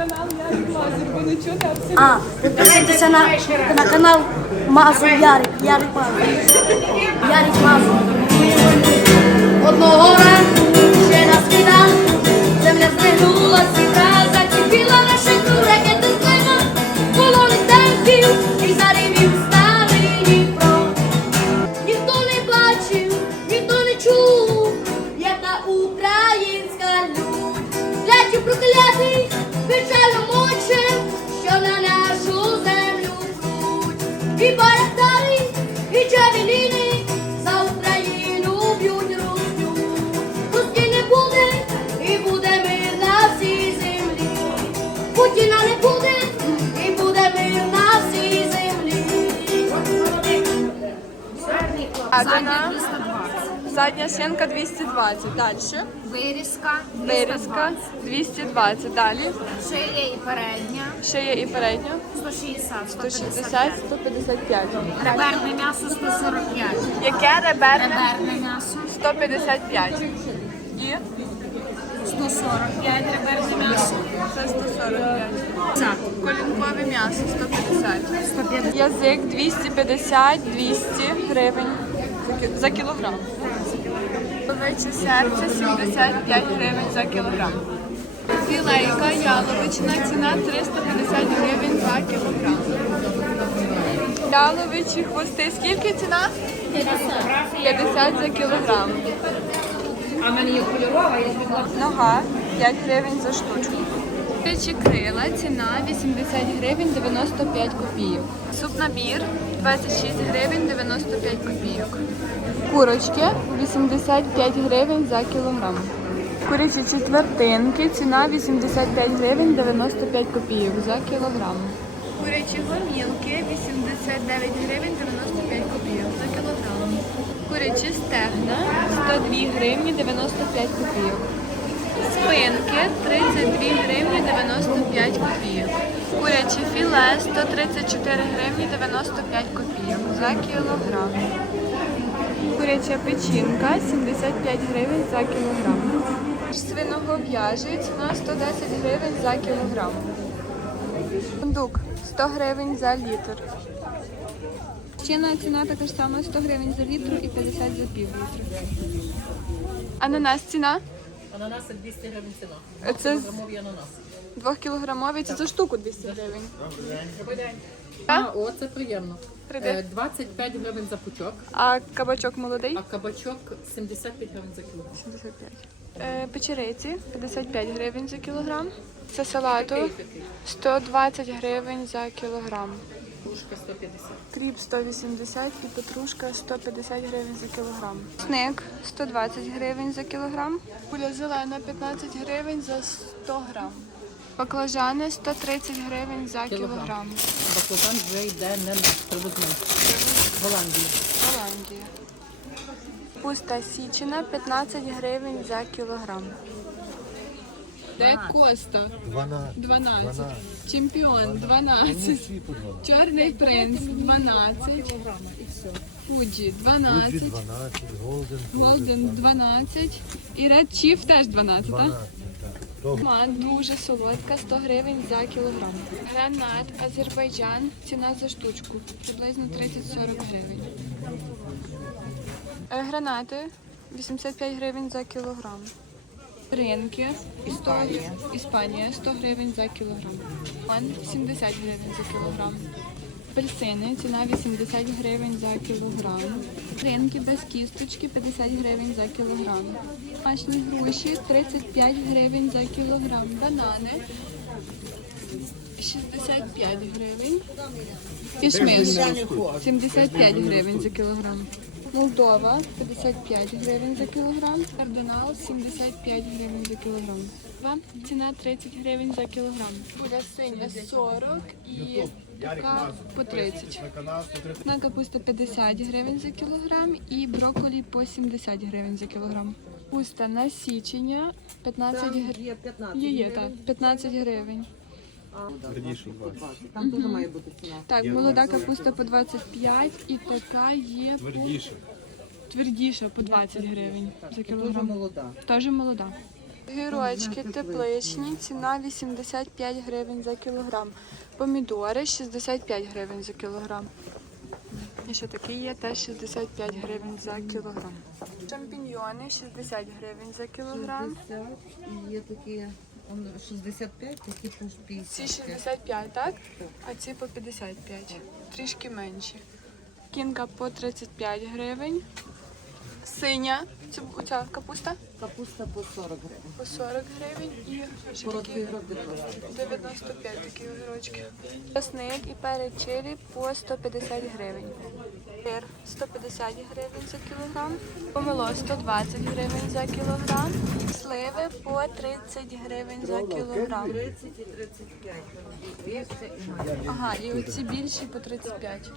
канал Ярик Лазер, бо не чути абсолютно. А, підписуйтеся на, на канал Мазур Ярик. Ярик Мазур. Ярик Мазур. Одного ранку І барактари, і джавеліни за Україну б'ють русню. Руски не буде, і буде мир на всій землі. Путіна не буде, і буде мир на всій землі. Задня, стінка 220. Далі. Вирізка, Вирізка 220. Далі. шия і передня, Шия і передня 160, 160, 155. Реберне м'ясо 145. Яке реберне? Реберне м'ясо 155. І 145, реберне м'ясо. це 145. Так. Колінкове м'ясо 150. Язик 250, 200 гривень за кілограм. Овече серце 75 гривень за кілограм. Філейка яловична ціна 350 гривень за кілограм. Яловичі хвости скільки ціна? 50 за кілограм. А в мене є кольорова, я. Нога 5 гривень за штучку. Печі крила ціна 80 гривень 95 копійок. Суп набір 26 гривень 95 копійок. Курочки 85 гривень за кілограм. Курячі четвертинки ціна 85 гривень 95 копійок за кілограм. Курячі гомілки 89 гривень 95 копійок за кілограм. Курячі стегна 102 гривні 95 копійок. Спинки 32 гривні 95 копійок. Куряче філе 134 гривні 95 копійок за кілограм. Куряча печінка 75 гривень за кілограм. Свиногов'яжий ціна 110 гривень за кілограм. Фундук 100 гривень за літр. Чинна ціна така ж сама 100 гривень за літр і 50 за пів літра. Ананас ціна? Ананаси 200 гривень ціна. Це Грамові ананаси. 2 кілограмові, це за штуку 200 гривень. Добрий день. А? О, це приємно. Прийде. Е, 25 гривень за пучок, А кабачок молодий? а кабачок 75 гривень за кілограм. 75. Е, печериці 55 гривень за кілограм. Це салату Такий, такий. 120 гривень за кілограм. Пушка 150. Кріп 180 і петрушка 150 гривень за кілограм. Сник 120 гривень за кілограм. Куля зелена 15 гривень за 100 грам. Баклажани 130 гривень за Кілограм. кілограм. Баклажан вже йде не привозний. З Голландії. Голландія. Пуста січина 15 гривень за кілограм. Де Коста? 12. 12. Чемпіон 12. Чорний принц 12. Фуджі 12. 12, Голден. Голден 12. І Ред Чіф теж 12, так? 12, Ман дуже солодка, 100 гривень за кілограм. Гранат Азербайджан, ціна за штучку, приблизно 30-40 гривень. Е, Гранати 85 гривень за кілограм. Ринки. Іспанія 100 гривень за кілограм. Ман 70 гривень за кілограм. Апельсини, ціна 80 гривень за кілограм. Ринки без кісточки 50 гривень за кілограм. Домашні груші 35 гривень за кілограм. Банани 65 гривень. Кішмиш 75 гривень за кілограм. Молдова 55 гривень за кілограм. Кардинал 75 гривень за кілограм. Ціна 30 гривень за кілограм. Куля синя 40 і така по 30. На капуста 50 гривень за кілограм і брокколі по 70 гривень за кілограм. Капуста на січення 15 гривень. Є, є, так, 15 гривень. Там теж має бути ціна. Так, молода капуста по 25 і така є твердіша. Твердіша по 20 гривень за Дуже кілограм. молода. Теж молода. Гірочки тепличні, ціна 85 гривень за кілограм. Помідори 65 гривень за кілограм. І ще такі є теж 65 гривень за кілограм. Шампіньйони 60 гривень за кілограм. 60, і є такі он, 65, такі по Ці 50. 65, так? А ці по 55. Трішки менші. Кінка по 35 гривень. Синя. Це оця капуста Капуста по 40 гривень. по 40 гривень і ще такі 2 роки 95 такі огірочки. Часник і перець чилі по 150 гривень. Сир 150 гривень за кілограм. Помело 120 гривень за кілограм. Сливи по 30 гривень за кілограм. 30 і 35. Більше. Ага, і оці більші по 35.